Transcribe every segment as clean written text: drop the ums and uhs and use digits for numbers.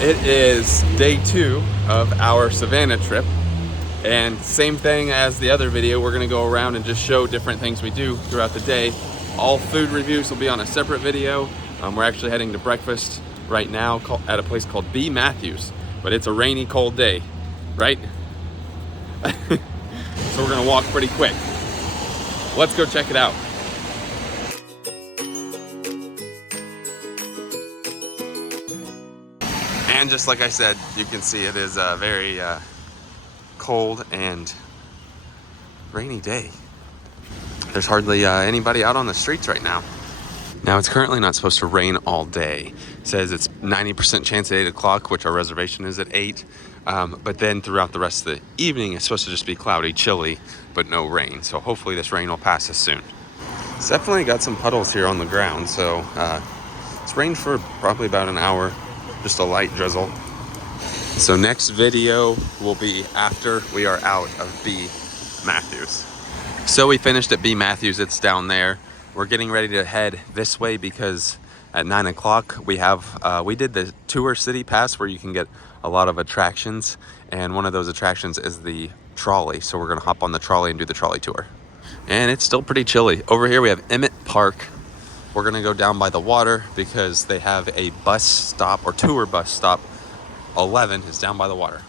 It is day 2 of our Savannah trip, and same thing as the other video, we're gonna go around and just show different things we do throughout the day. All food reviews will be on a separate video. We're actually heading to breakfast right now at a place called B. Matthews, but it's a rainy, cold day, right? So we're gonna walk pretty quick. Let's go check it out. And just like I said, you can see it is a very cold and rainy day. There's hardly anybody out on the streets right now. Now, it's currently not supposed to rain all day. It says it's 90% chance at 8 o'clock, which our reservation is at 8. But then throughout the rest of the evening, it's supposed to just be cloudy, chilly, but no rain. So hopefully this rain will pass us soon. It's definitely got some puddles here on the ground. So it's rained for probably about an hour. Just a light drizzle. So next video will be after we are out of B. Matthews. So we finished at B. Matthews, it's down there. We're getting ready to head this way because at 9 o'clock we did the tour city pass where you can get a lot of attractions, and one of those attractions is the trolley. So we're gonna hop on the trolley and do the trolley tour. And it's still pretty chilly. Over here we have Emmett Park. We're gonna go down by the water because they have a bus stop, or tour bus stop. 11 is down by the water.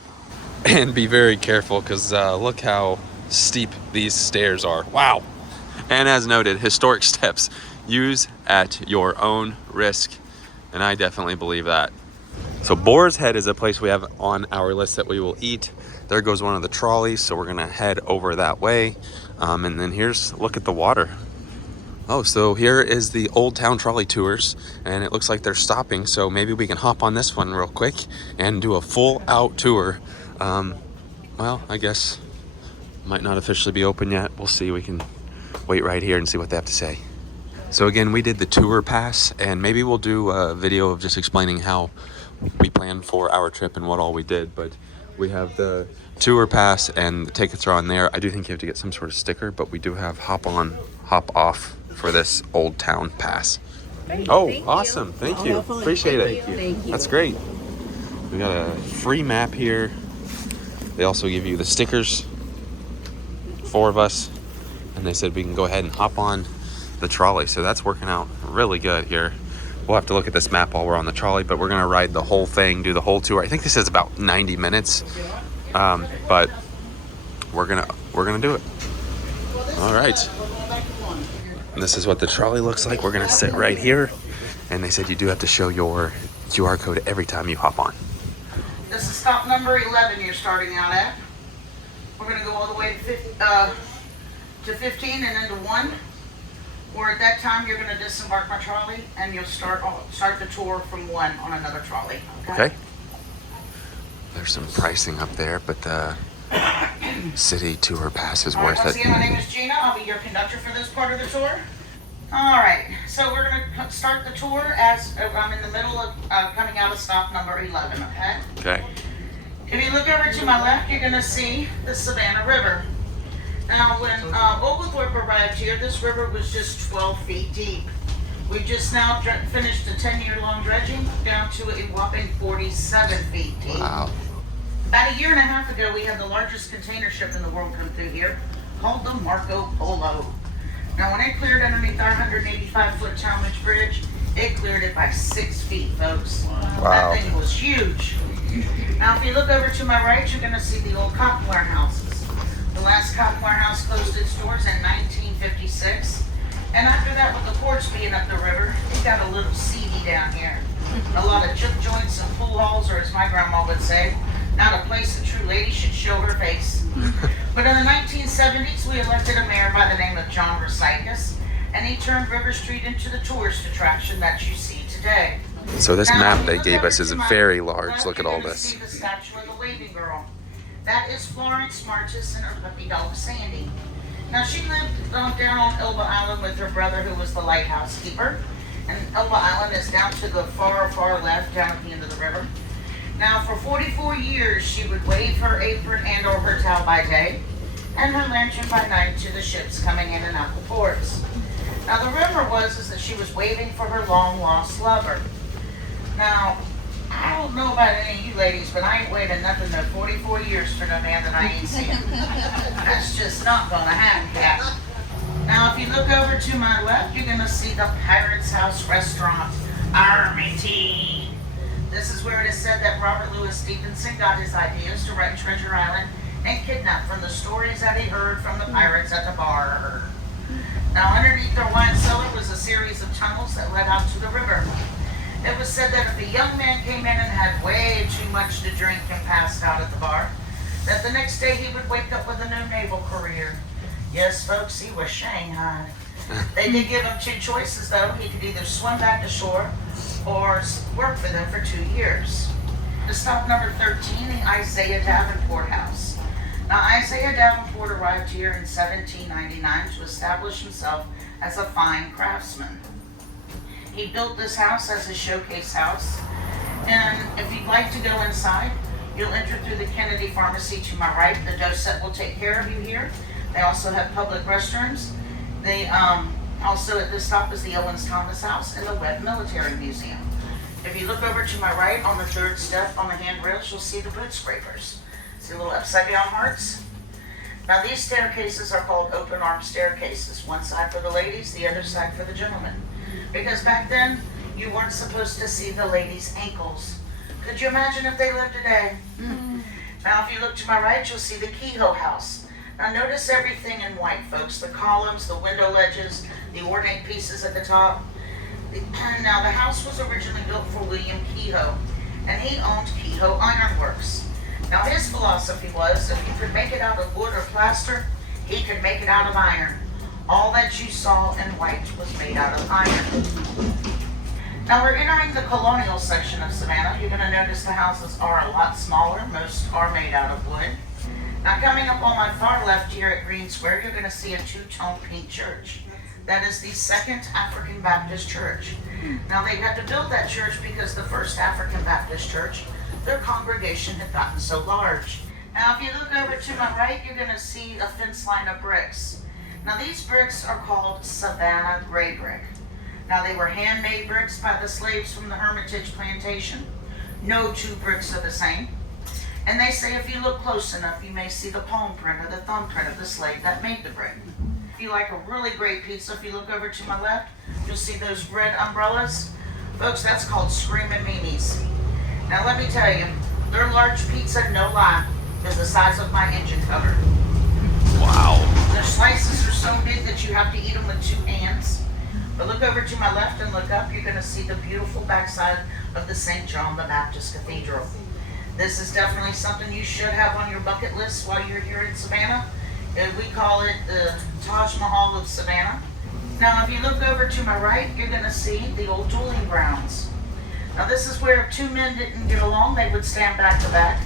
And be very careful because look how steep these stairs are. Wow. And as noted, historic steps. Use at your own risk. And I definitely believe that. So Boar's Head is a place we have on our list that we will eat. There goes one of the trolleys, so we're gonna head over that way. And then look at the water. Oh, so here is the Old Town Trolley Tours, and it looks like they're stopping, so maybe we can hop on this one real quick and do a full out tour. Well, I guess might not officially be open yet. We'll see. We can wait right here and see what they have to say. So again, we did the tour pass, and maybe we'll do a video of just explaining how we planned for our trip and what all we did, but we have the tour pass and the tickets are on there. I do think you have to get some sort of sticker, but we do have hop on, hop off for this Old Town pass. Oh, awesome. Thank you. Appreciate it. Thank you. That's great. We got a free map here. They also give you the stickers, 4 of us, and they said we can go ahead and hop on the trolley. So that's working out really good here. We'll have to look at this map while we're on the trolley, but we're gonna ride the whole thing, do the whole tour. I think this is about 90 minutes, but we're gonna do it. All right. And this is what the trolley looks like. We're gonna sit right here, and they said you do have to show your QR code every time you hop on. This is stop number 11 you're starting out at. We're gonna go all the way to 15 and then to 1. Or at that time you're gonna disembark my trolley and you'll start the tour from 1 on another trolley. Okay. There's some pricing up there, but the city tour pass is worth it. Once again, my name is Gina. I'll be your conductor for this part of the tour. All right, so we're gonna start the tour as I'm in the middle of coming out of stop number 11, okay? Okay. If you look over to my left, you're gonna see the Savannah River. Now, when Oglethorpe arrived here, this river was just 12 feet deep. We just now finished a 10-year-long dredging down to a whopping 47 feet deep. Wow. About a year and a half ago, we had the largest container ship in the world come through here, called the Marco Polo. Now, when it cleared underneath our 185-foot Talmadge Bridge, it cleared it by 6 feet, folks. Wow. That thing was huge. Now, if you look over to my right, you're going to see the old cotton warehouses. The last cotton warehouse closed its doors in 1956. And after that, with the ports being up the river, it got a little seedy down here. A lot of juke joints and pool halls, or as my grandma would say, not a place a true lady should show her face. But in the 1970s, we elected a mayor by the name of John Rosikis, and he turned River Street into the tourist attraction that you see today. So this map they gave us is very large. Look at all this. See the statue of the Waving Girl. That is Florence Martis and her puppy dog Sandy. Now, she lived down on Elba Island with her brother, who was the lighthouse keeper. And Elba Island is down to the far, far left, down at the end of the river. Now, for 44 years, she would wave her apron and or her towel by day, and her lantern by night to the ships coming in and out the ports. Now, the rumor was that she was waving for her long-lost lover. Now, I don't know about any of you ladies, but I ain't waiting nothing but 44 years for no man that I ain't seen. That's just not gonna happen, Cat. Now, if you look over to my left, you're gonna see the Pirate's House Restaurant, Armitage. This is where it is said that Robert Louis Stevenson got his ideas to write Treasure Island and Kidnap from the stories that he heard from the pirates at the bar. Now, underneath their wine cellar was a series of tunnels that led out to the river. It was said that if a young man came in and had way too much to drink and passed out at the bar, that the next day he would wake up with a new naval career. Yes, folks, he was shanghaied. They did give him two choices, though. He could either swim back to shore or work for them for 2 years. To stop number 13, the Isaiah Davenport House. Now, Isaiah Davenport arrived here in 1799 to establish himself as a fine craftsman. He built this house as a showcase house, and if you'd like to go inside, you'll enter through the Kennedy Pharmacy to my right. The docet will take care of you here. They also have public restrooms. They also at this stop is the Owens Thomas House and the Webb Military Museum. If you look over to my right on the third step on the handrails, you'll see the boot scrapers. See little upside down hearts? Now these staircases are called open arm staircases. One side for the ladies, the other side for the gentlemen. Because back then, you weren't supposed to see the ladies' ankles. Could you imagine if they lived today? Now if you look to my right, you'll see the Kehoe House. Now notice everything in white, folks. The columns, the window ledges, the ornate pieces at the top. Now the house was originally built for William Kehoe, and he owned Kehoe Iron Works. Now his philosophy was, if you could make it out of wood or plaster, he could make it out of iron. All that you saw in white was made out of iron. Now we're entering the colonial section of Savannah. You're going to notice the houses are a lot smaller. Most are made out of wood. Now coming up on my far left here at Green Square, you're going to see a two-tone pink church. That is the Second African Baptist Church. Now they had to build that church because the First African Baptist Church, their congregation had gotten so large. Now if you look over to my right, you're going to see a fence line of bricks. Now these bricks are called Savannah gray brick. Now they were handmade bricks by the slaves from the Hermitage plantation. No two bricks are the same. And they say if you look close enough, you may see the palm print or the thumbprint of the slave that made the brick. If you like a really great pizza, if you look over to my left, you'll see those red umbrellas. Folks, that's called Screamin' Mimi's. Now let me tell you, their large pizza, no lie, is the size of my engine cover. Wow. Their slices are so big that you have to eat them with two hands. But look over to my left and look up, you're going to see the beautiful backside of the St. John the Baptist Cathedral. This is definitely something you should have on your bucket list while you're here in Savannah. We call it the Taj Mahal of Savannah. Now, if you look over to my right, you're going to see the old dueling grounds. Now, this is where if two men didn't get along, they would stand back to back,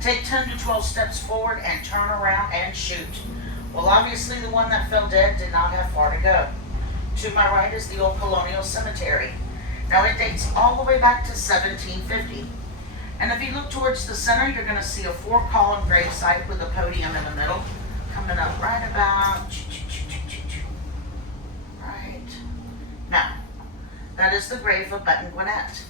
take 10 to 12 steps forward, and turn around and shoot. Well, obviously, the one that fell dead did not have far to go. To my right is the old colonial cemetery. Now, it dates all the way back to 1750. And if you look towards the center, you're going to see a 4-column gravesite with a podium in the middle, coming up right about right now. That is the grave of Button Gwinnett.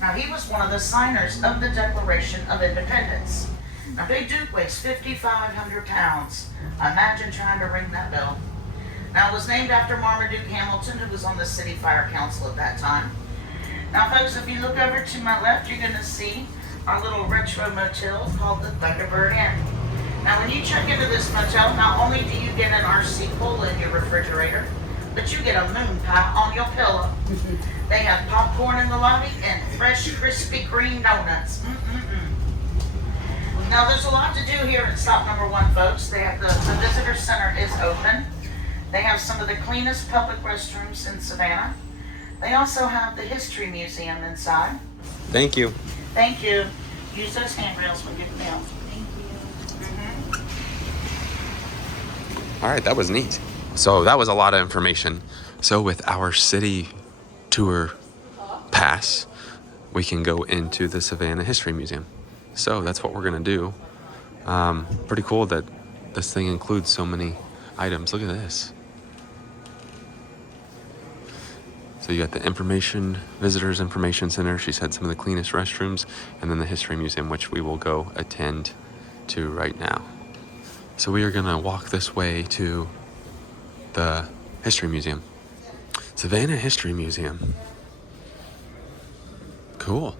Now, he was one of the signers of the Declaration of Independence. Now, Big Duke weighs 5,500 pounds. Imagine trying to ring that bell. Now, it was named after Marmaduke Hamilton, who was on the City Fire Council at that time. Now, folks, if you look over to my left, you're going to see our little retro motel called the Thunderbird Inn. Now, when you check into this motel, not only do you get an RC cola in your refrigerator, but you get a moon pie on your pillow. They have popcorn in the lobby and fresh, crispy green donuts. Now, there's a lot to do here at stop number 1, folks. They have the visitor center is open. They have some of the cleanest public restrooms in Savannah. They also have the History Museum inside. Thank you. Thank you. Use those handrails when you get mail. Thank you. All right, that was neat. So that was a lot of information. So with our city tour pass, we can go into the Savannah History Museum. So that's what we're gonna do. Pretty cool that this thing includes so many items. Look at this. So you got the visitors information center. She said some of the cleanest restrooms, and then the history museum, which we will go attend to right now. So we are gonna walk this way to the history museum. Savannah History Museum. Cool.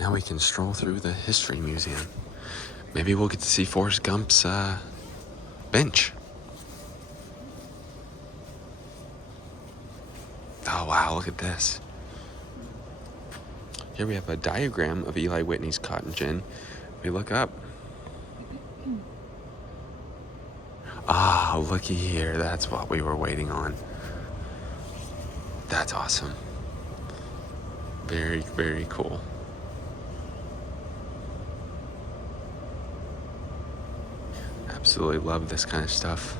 Now we can stroll through the history museum. Maybe we'll get to see Forrest Gump's bench. Oh wow, look at this. Here we have a diagram of Eli Whitney's cotton gin. We look up. Ah, looky here. That's what we were waiting on. That's awesome. Very, very cool. Absolutely love this kind of stuff.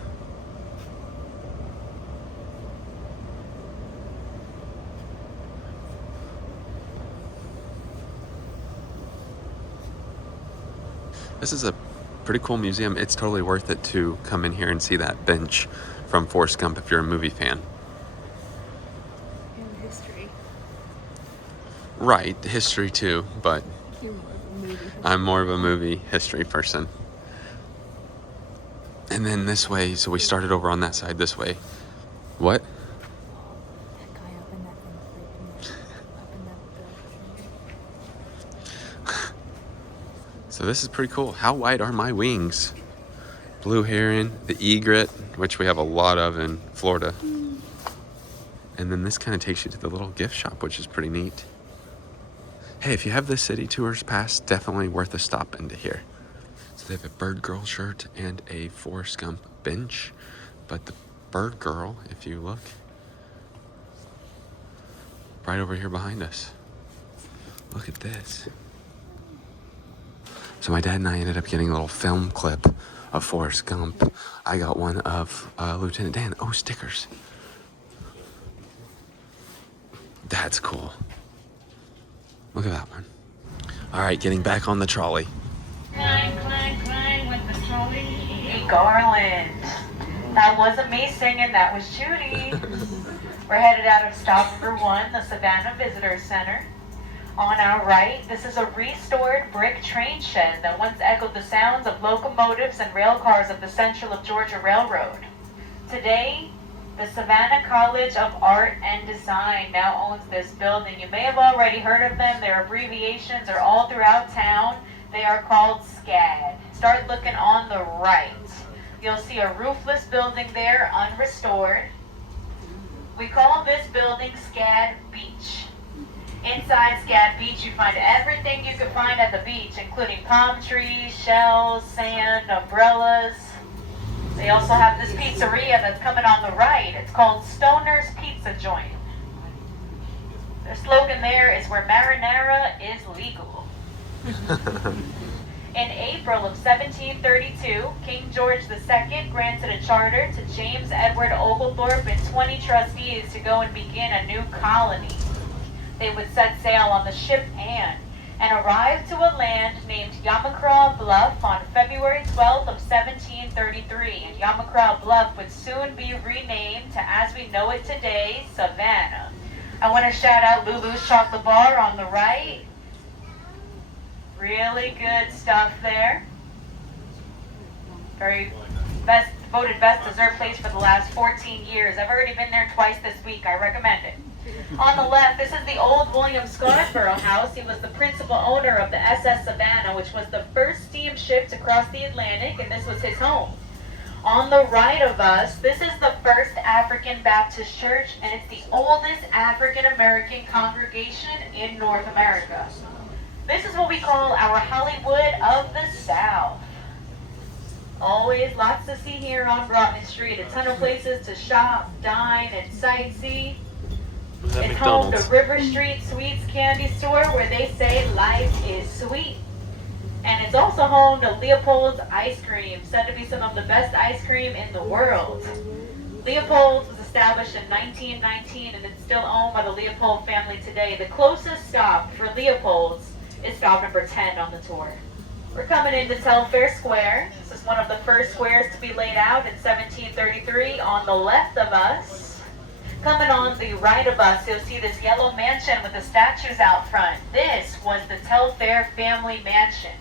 This is a pretty cool museum. It's totally worth it to come in here and see that bench from Forrest Gump if you're a movie fan. And history. Right, history too, but You're more of a movie. I'm more of a movie history person. And then this way, so we started over on that side this way. What? That guy up in that thing, up in that building. So this is pretty cool. How wide are my wings? Blue heron, the egret, which we have a lot of in Florida. And then this kind of takes you to the little gift shop, which is pretty neat. Hey, if you have the city tours pass, definitely worth a stop into here. So they have a Bird Girl shirt and a Forrest Gump bench. But the Bird Girl, if you look, right over here behind us. Look at this. So my dad and I ended up getting a little film clip of Forrest Gump. I got one of Lieutenant Dan. Oh, stickers. That's cool. Look at that one. All right, getting back on the trolley. Climb, climb, climb with the trolley. Hey, Garland. That wasn't me singing, that was Judy. We're headed out of stop number 1, the Savannah Visitor Center. On our right, this is a restored brick train shed that once echoed the sounds of locomotives and rail cars of the Central of Georgia Railroad. Today, the Savannah College of Art and Design now owns this building. You may have already heard of them. Their abbreviations are all throughout town. They are called SCAD. Start looking on the right. You'll see a roofless building there, unrestored. We call this building SCAD Beach. Inside SCAD Beach, you find everything you could find at the beach, including palm trees, shells, sand, umbrellas. They also have this pizzeria that's coming on the right. It's called Stoner's Pizza Joint. Their slogan there is where marinara is legal. In April of 1732, King George II granted a charter to James Edward Oglethorpe and 20 trustees to go and begin a new colony. They would set sail on the ship Anne and arrive to a land named Yamacraw Bluff on February 12th of 1733. And Yamacraw Bluff would soon be renamed to, as we know it today, Savannah. I want to shout out Lulu's Chocolate Bar on the right. Really good stuff there. Voted best dessert place for the last 14 years. I've already been there twice this week. I recommend it. On the left, this is the old William Scottsboro House. He was the principal owner of the SS Savannah, which was the first steamship to cross the Atlantic, and this was his home. On the right of us, this is the First African Baptist Church, and it's the oldest African American congregation in North America. This is what we call our Hollywood of the South. Always lots to see here on Broughton Street. A ton of places to shop, dine, and sightsee. It's home to River Street Sweets Candy Store, where they say life is sweet. And it's also home to Leopold's Ice Cream, said to be some of the best ice cream in the world. Leopold's was established in 1919, and it's still owned by the Leopold family today. The closest stop for Leopold's is stop number 10 on the tour. We're coming into Telfair Square. This is one of the first squares to be laid out in 1733 on the left of us. Coming on the right of us, you'll see this yellow mansion with the statues out front. This was the Telfair family mansion.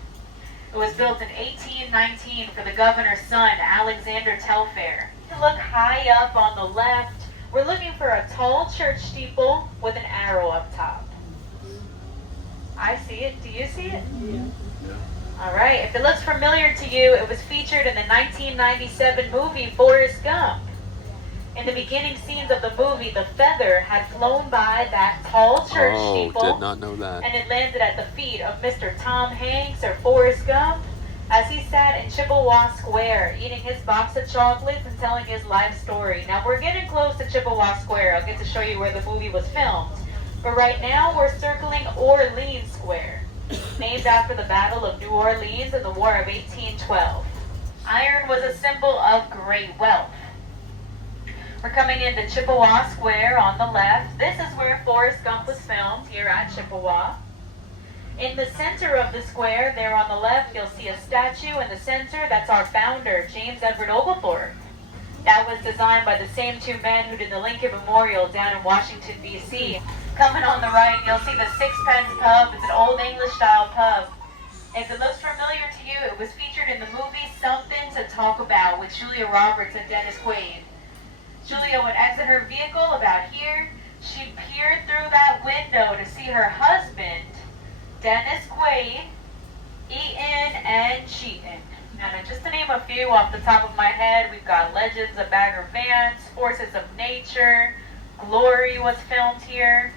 It was built in 1819 for the governor's son, Alexander Telfair. To look high up on the left, we're looking for a tall church steeple with an arrow up top. I see it. Do you see it? Yeah. All right. If it looks familiar to you, it was featured in the 1997 movie Forrest Gump. In the beginning scenes of the movie, the feather had flown by that tall church steeple. Did not know that. And it landed at the feet of Mr. Tom Hanks, or Forrest Gump, as he sat in Chippewa Square, eating his box of chocolates and telling his life story. Now, we're getting close to Chippewa Square. I'll get to show you where the movie was filmed. But right now, we're circling Orleans Square, named after the Battle of New Orleans in the War of 1812. Iron was a symbol of great wealth. We're coming into Chippewa Square on the left. This is where Forrest Gump was filmed, here at Chippewa. In the center of the square, there on the left, you'll see a statue in the center. That's our founder, James Edward Oglethorpe. That was designed by the same two men who did the Lincoln Memorial down in Washington, D.C. Coming on the right, you'll see the Sixpence Pub. It's an old English-style pub. If it looks familiar to you, it was featured in the movie Something to Talk About with Julia Roberts and Dennis Quaid. Julia would exit her vehicle about here. She peered through that window to see her husband, Dennis Quaid, eating and cheating. And just to name a few off the top of my head, we've got Legends of Bagger Vance, Forces of Nature, Glory was filmed here,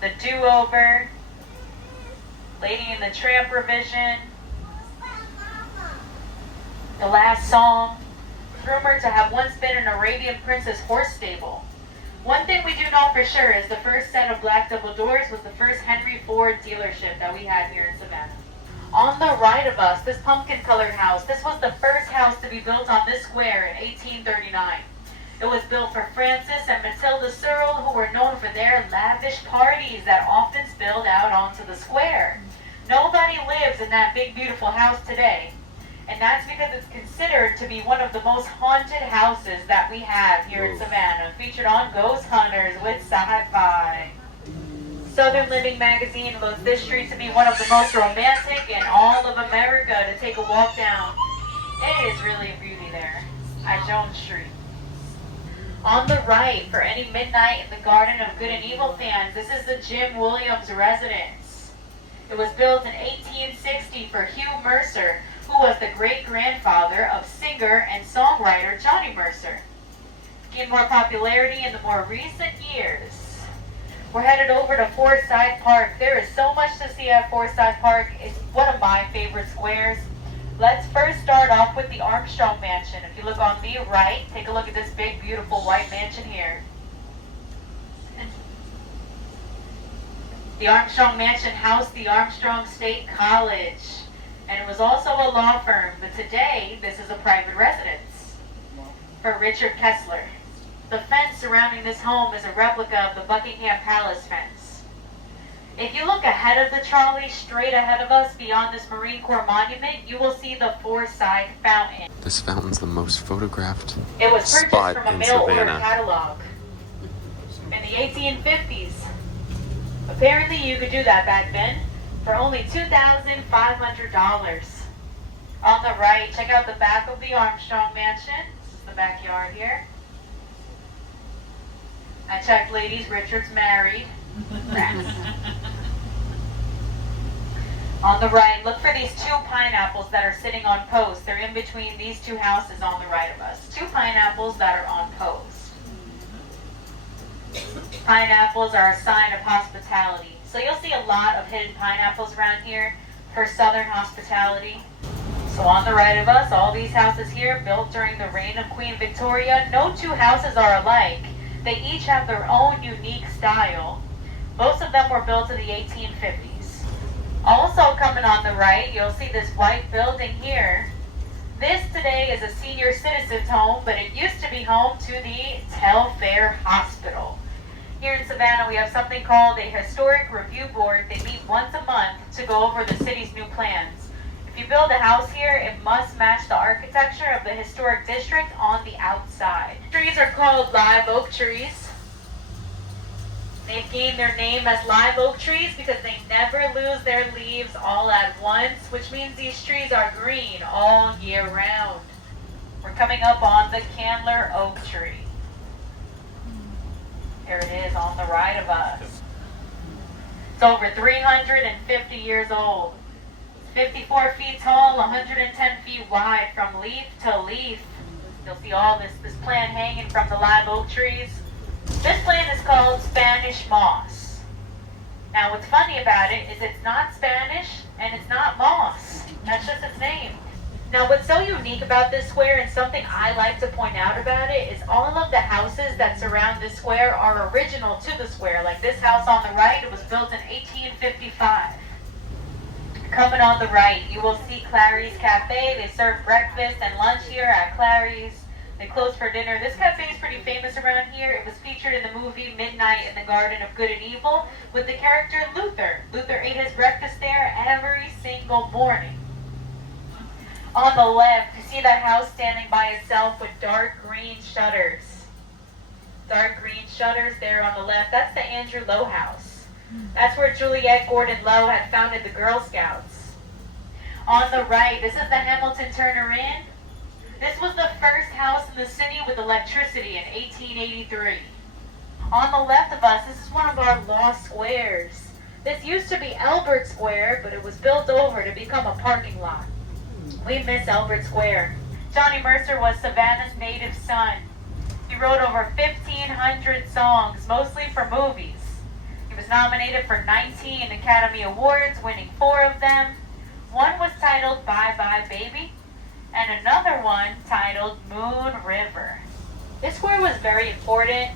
The Do-Over, Lady and the Tramp revision, The Last Song, rumored to have once been an Arabian Princess horse stable. One thing we do know for sure is the first set of black double doors was the first Henry Ford dealership that we had here in Savannah. On the right of us, this pumpkin-colored house, this was the first house to be built on this square in 1839. It was built for Francis and Matilda Searle, who were known for their lavish parties that often spilled out onto the square. Nobody lives in that big, beautiful house today. And that's because it's considered to be one of the most haunted houses that we have here in Savannah, featured on Ghost Hunters with Sci-Fi. Southern Living magazine loads this street to be one of the most romantic in all of America to take a walk down. It is really a beauty there at Jones Street. On the right, for any Midnight in the Garden of Good and Evil fans, this is the Jim Williams residence. It was built in 1860 for Hugh Mercer, who was the great-grandfather of singer and songwriter Johnny Mercer. Gained more popularity in the more recent years. We're headed over to Forsyth Park. There is so much to see at Forsyth Park. It's one of my favorite squares. Let's first start off with the Armstrong Mansion. If you look on the right, take a look at this big, beautiful white mansion here. The Armstrong Mansion housed the Armstrong State College, and it was also a law firm, but today this is a private residence for Richard Kessler. The fence surrounding this home is a replica of the Buckingham Palace fence. If you look ahead of the trolley, straight ahead of us, beyond this Marine Corps monument, you will see the Forsyth Fountain. This fountain's the most photographed It was purchased spot from a in mail order Savannah. catalog in the 1850s. Apparently you could do that back then for only $2,500. On the right, check out the back of the Armstrong Mansion. This is the backyard here. I checked, ladies, Richard's married. On the right, look for these two pineapples that are sitting on posts. They're in between these two houses on the right of us. Two pineapples that are on posts. Pineapples are a sign of hospitality. So you'll see a lot of hidden pineapples around here for Southern hospitality. So on the right of us, all these houses here built during the reign of Queen Victoria. No two houses are alike. They each have their own unique style. Most of them were built in the 1850s. Also coming on the right, you'll see this white building here. This today is a senior citizens home, but it used to be home to the Telfair Hospital. Here in Savannah, we have something called a Historic Review Board. They meet once a month to go over the city's new plans. If you build a house here, it must match the architecture of the historic district on the outside. Trees are called live oak trees. They've gained their name as live oak trees because they never lose their leaves all at once, which means these trees are green all year round. We're coming up on the Candler oak tree. Here it is on the right of us. It's over 350 years old. It's 54 feet tall, 110 feet wide from leaf to leaf. You'll see all this plant hanging from the live oak trees. This plant is called Spanish moss. Now what's funny about it is it's not Spanish and it's not moss. That's just its name. Now what's so unique about this square, and something I like to point out about it, is all of the houses that surround this square are original to the square. Like this house on the right, it was built in 1855. Coming on the right, you will see Clary's Cafe. They serve breakfast and lunch here at Clary's. They close for dinner. This cafe is pretty famous around here. It was featured in the movie Midnight in the Garden of Good and Evil with the character Luther. Luther ate his breakfast there every single morning. On the left, you see that house standing by itself with dark green shutters. Dark green shutters there on the left. That's the Andrew Lowe house. That's where Juliette Gordon Lowe had founded the Girl Scouts. On the right, this is the Hamilton Turner Inn. This was the first house in the city with electricity in 1883. On the left of us, this is one of our lost squares. This used to be Albert Square, but it was built over to become a parking lot. We miss Albert Square. Johnny Mercer was Savannah's native son. He wrote over 1,500 songs, mostly for movies. He was nominated for 19 Academy Awards, winning 4 of them. One was titled Bye Bye Baby, and another one titled Moon River. This square was very important.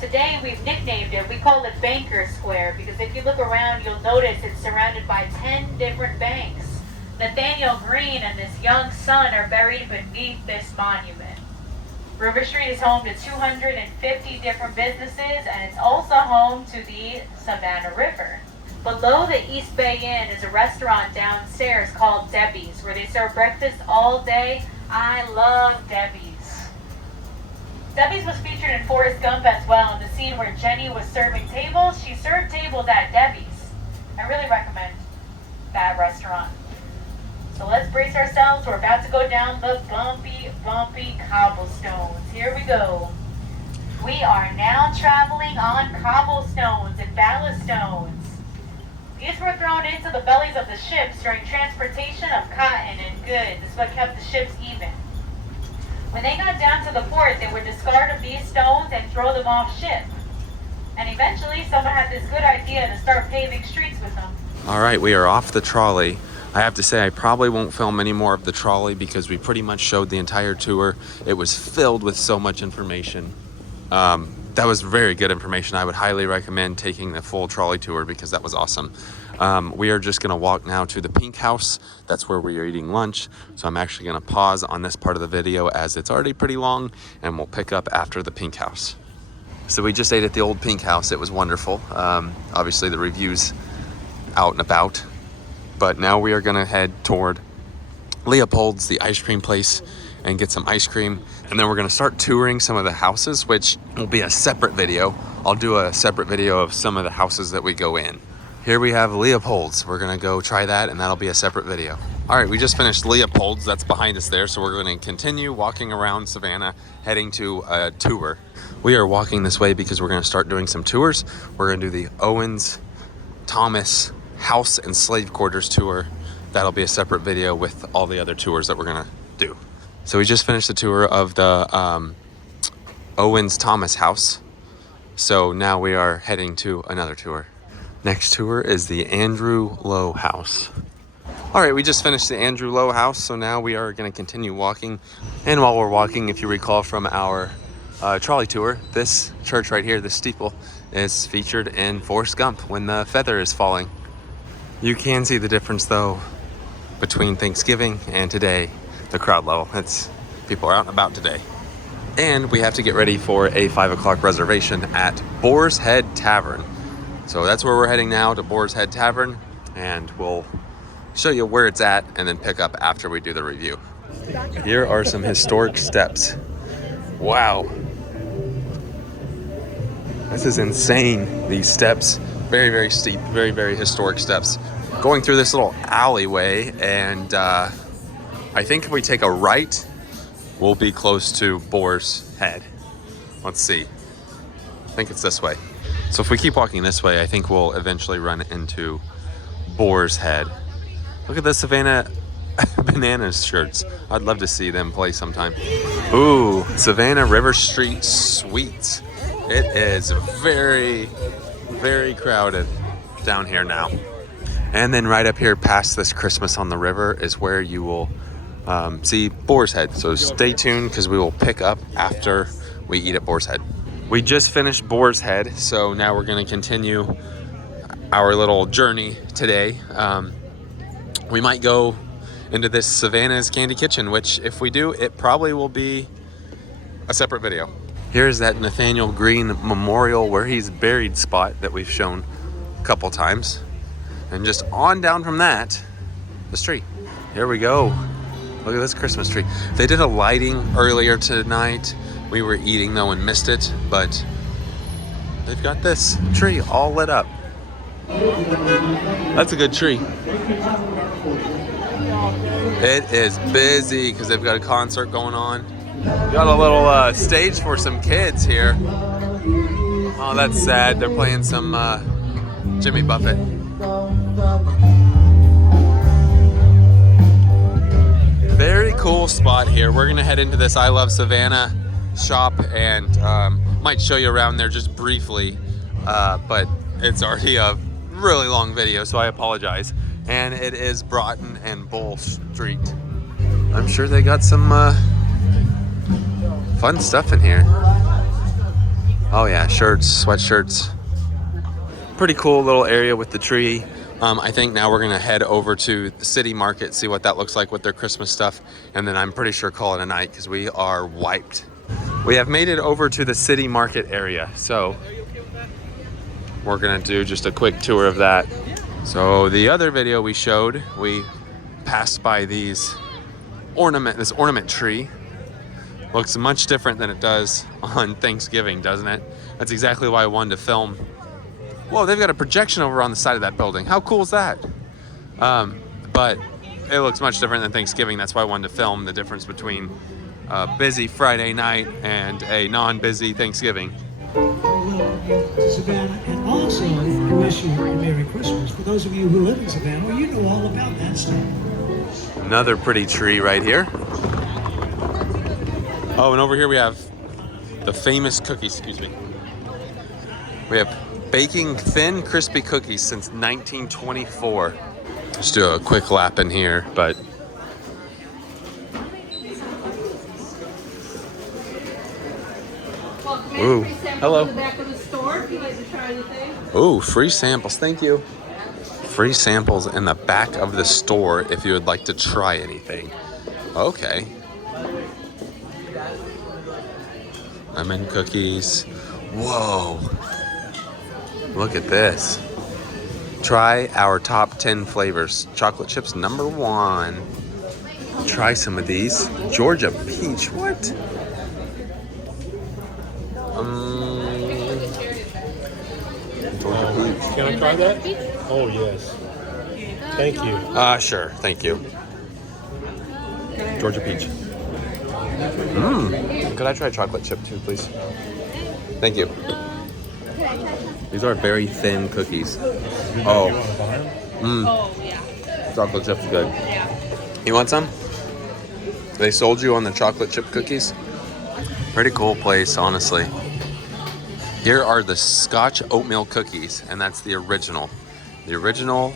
Today we've nicknamed it, we call it Banker Square, because if you look around you'll notice it's surrounded by 10 different banks. Nathaniel Greene and this young son are buried beneath this monument. River Street is home to 250 different businesses, and it's also home to the Savannah River. Below the East Bay Inn is a restaurant downstairs called Debbie's, where they serve breakfast all day. I love Debbie's. Debbie's was featured in Forrest Gump as well, in the scene where Jenny was serving tables. She served tables at Debbie's. I really recommend that restaurant. So let's brace ourselves. We're about to go down the bumpy, bumpy cobblestones. Here we go. We are now traveling on cobblestones and ballast stones. These were thrown into the bellies of the ships during transportation of cotton and goods. This is what kept the ships even. When they got down to the port, they would discard of these stones and throw them off ship. And eventually, someone had this good idea to start paving streets with them. All right, we are off the trolley. I have to say, I probably won't film any more of the trolley because we pretty much showed the entire tour. It was filled with so much information. That was very good information. I would highly recommend taking the full trolley tour because that was awesome. We are just gonna walk now to the Pink House. That's where we are eating lunch. So I'm actually gonna pause on this part of the video as it's already pretty long, and we'll pick up after the Pink House. So we just ate at the old Pink House. It was wonderful. Obviously the reviews out and about. But now we are gonna head toward Leopold's, the ice cream place, and get some ice cream. And then we're gonna start touring some of the houses, which will be a separate video. I'll do a separate video of some of the houses that we go in. Here we have Leopold's. We're gonna go try that, and that'll be a separate video. All right, we just finished Leopold's. That's behind us there. So we're gonna continue walking around Savannah, heading to a tour. We are walking this way because we're gonna start doing some tours. We're gonna do the Owens Thomas House and Slave Quarters tour. That'll be a separate video with all the other tours that we're gonna do. So we just finished the tour of the Owens Thomas house. So now we are heading to another tour. Next tour is the Andrew Lowe house. All right, we just finished the Andrew Lowe house. So now we are gonna continue walking. And while we're walking, if you recall from our trolley tour, this church right here, this steeple, is featured in Forrest Gump when the feather is falling. You can see the difference though between Thanksgiving and today, the crowd level. People are out and about today. And we have to get ready for a 5 o'clock reservation at Boar's Head Tavern. So that's where we're heading now, to Boar's Head Tavern, and we'll show you where it's at, and then pick up after we do the review. Here are some historic steps. Wow. This is insane, these steps. Very, very steep, very, very historic steps. Going through this little alleyway, and I think if we take a right, we'll be close to Boar's Head. Let's see. I think it's this way. So if we keep walking this way, I think we'll eventually run into Boar's Head. Look at the Savannah Bananas shirts. I'd love to see them play sometime. Ooh, Savannah River Street Suites. It is very, very crowded down here now. And then right up here past this Christmas on the River is where you will see Boar's Head. So stay tuned because we will pick up after we eat at Boar's Head. We just finished Boar's Head, so now we're going to continue our little journey today. We might go into this Savannah's Candy Kitchen, which if we do, it probably will be a separate video. Here's that Nathaniel Green Memorial where he's buried spot that we've shown a couple times. And just on down from that, this tree. Here we go. Look at this Christmas tree. They did a lighting earlier tonight. We were eating though and missed it, but they've got this tree all lit up. That's a good tree. It is busy because they've got a concert going on. Got a little stage for some kids here. Oh, that's sad. They're playing some Jimmy Buffett. Very cool spot here. We're gonna head into this I Love Savannah shop and might show you around there just briefly, but it's already a really long video, so I apologize. And it is Broughton and Bull Street. I'm sure they got some fun stuff in here. Oh yeah, shirts, sweatshirts. Pretty cool little area with the tree. I think now we're gonna head over to the city market, see what that looks like with their Christmas stuff, and then I'm pretty sure call it a night because we are wiped. We have made it over to the city market area, so we're gonna do just a quick tour of that. So the other video we showed, we passed by this ornament tree. Looks much different than it does on Thanksgiving, doesn't it? That's exactly why I wanted to film. Whoa, they've got a projection over on the side of that building. How cool is that? But it looks much different than Thanksgiving. That's why I wanted to film the difference between a busy Friday night and a non-busy Thanksgiving. Savannah, and also to wish you a Merry Christmas. For those of you who live in Savannah, well, you know all about that stuff. Another pretty tree right here. Oh, and over here we have the famous cookies, excuse me. We have baking thin, crispy cookies since 1924. Just do a quick lap in here, but ooh, hello. Ooh, free samples, thank you. Free samples in the back of the store if you would like to try anything. Okay. Lemon cookies. Whoa. Look at this. Try our top 10 flavors. Chocolate chips #1. Try some of these. Georgia peach, what? Georgia peach. Can I try that? Oh, yes. Thank you. Sure, thank you. Georgia peach. Could I try chocolate chip too, please? Thank you. These are very thin cookies. Oh. Oh, yeah. Chocolate chip's good. Yeah. You want some? They sold you on the chocolate chip cookies? Pretty cool place, honestly. Here are the Scotch oatmeal cookies, and that's the original. The original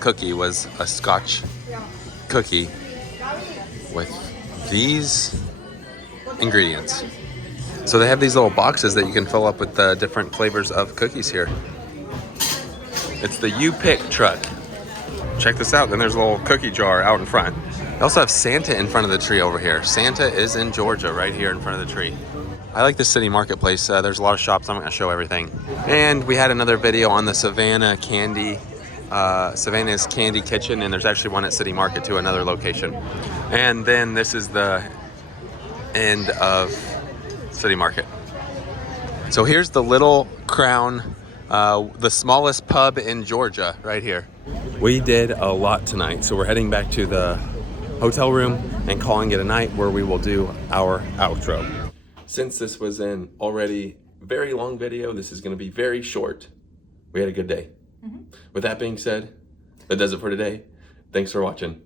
cookie was a Scotch cookie with these ingredients. So they have these little boxes that you can fill up with the different flavors of cookies here. It's the You Pick truck. Check this out. Then there's a little cookie jar out in front. They also have Santa in front of the tree over here. Santa is in Georgia, right here in front of the tree. I like the city marketplace. There's a lot of shops. I'm not gonna show everything. And we had another video on the Savannah candy Savannah's Candy Kitchen, and there's actually one at City Market too, another location. And then this is the end of City Market. So here's the Little Crown, the smallest pub in Georgia, right here. We did a lot tonight, so we're heading back to the hotel room and calling it a night, where we will do our outro. Since this was an already very long video, this is going to be very short. We had a good day. With that being said, that does it for today. Thanks for watching.